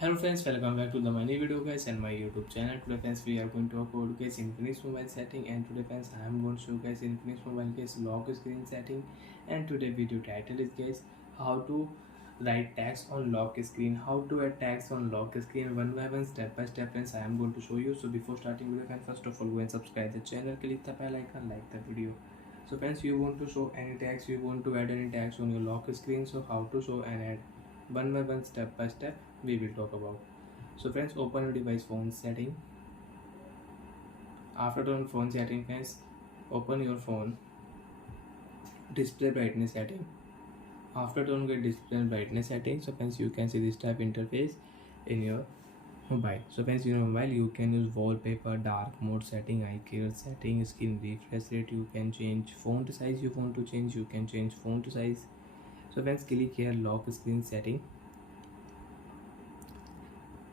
Hello friends, welcome back to the my new video guys and my YouTube channel. Today friends we are going to talk about guys Infinix mobile setting, and today friends I am going to show guys Infinix mobile guys lock screen setting. And today video title is guys how to write text on lock screen, how to add text on lock screen one by one, step by step friends I am going to show you. So before starting video friends, first of all go and subscribe the channel, click the bell icon, like the video. So friends, you want to show any text, you want to add any text on your lock screen, so how to show and add one by one, step by step we will talk about. So friends, open your device phone setting. After turn phone setting friends, open your phone display brightness setting. After turn get display brightness setting, so friends you can see this type interface in your mobile. So friends, in your mobile you can use wallpaper, dark mode setting, eye care setting, screen refresh rate, you can change font size, you want to change, you can change font size. So friends, click here lock screen setting.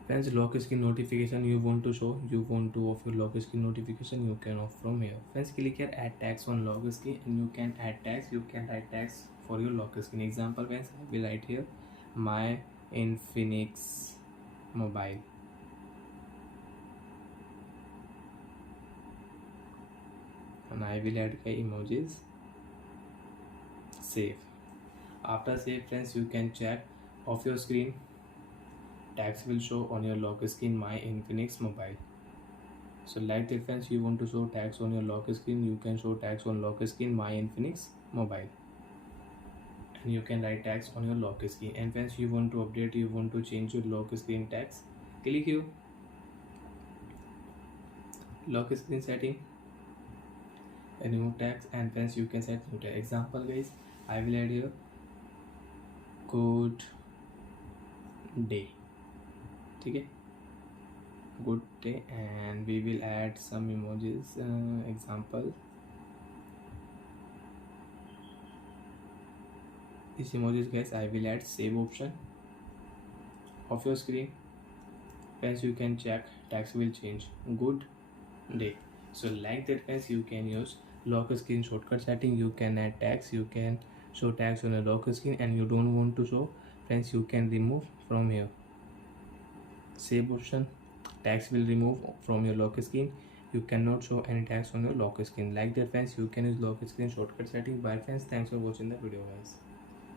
Friends, lock screen notification you want to show, you want to off your lock screen notification, you can off from here. Friends, click here add text on lock screen and you can add text, you can write text for your lock screen. Example friends, I will write here my Infinix mobile. And I will add emojis. Save. After save friends, you can check off your screen, text will show on your lock screen my Infinix mobile. So like that friends, you want to show text on your lock screen, you can show text on lock screen my Infinix mobile, and you can write text on your lock screen. And friends, you want to update, you want to change your lock screen text, click here lock screen setting and new text, and friends you can set new text. Example guys, I will add here good day. Okay, good day, and we will add some emojis. Example, these emojis guys I will add. Save option of your screen friends, you can check text will change good day. So like that friends, you can use lock screen shortcut setting, you can add text, you can show text on a lock screen, and you don't want to show friends, you can remove from here. Save option, text will remove from your lock screen, you cannot show any text on your lock screen. Like that friends, you can use lock screen shortcut setting. Bye friends, thanks for watching the video guys.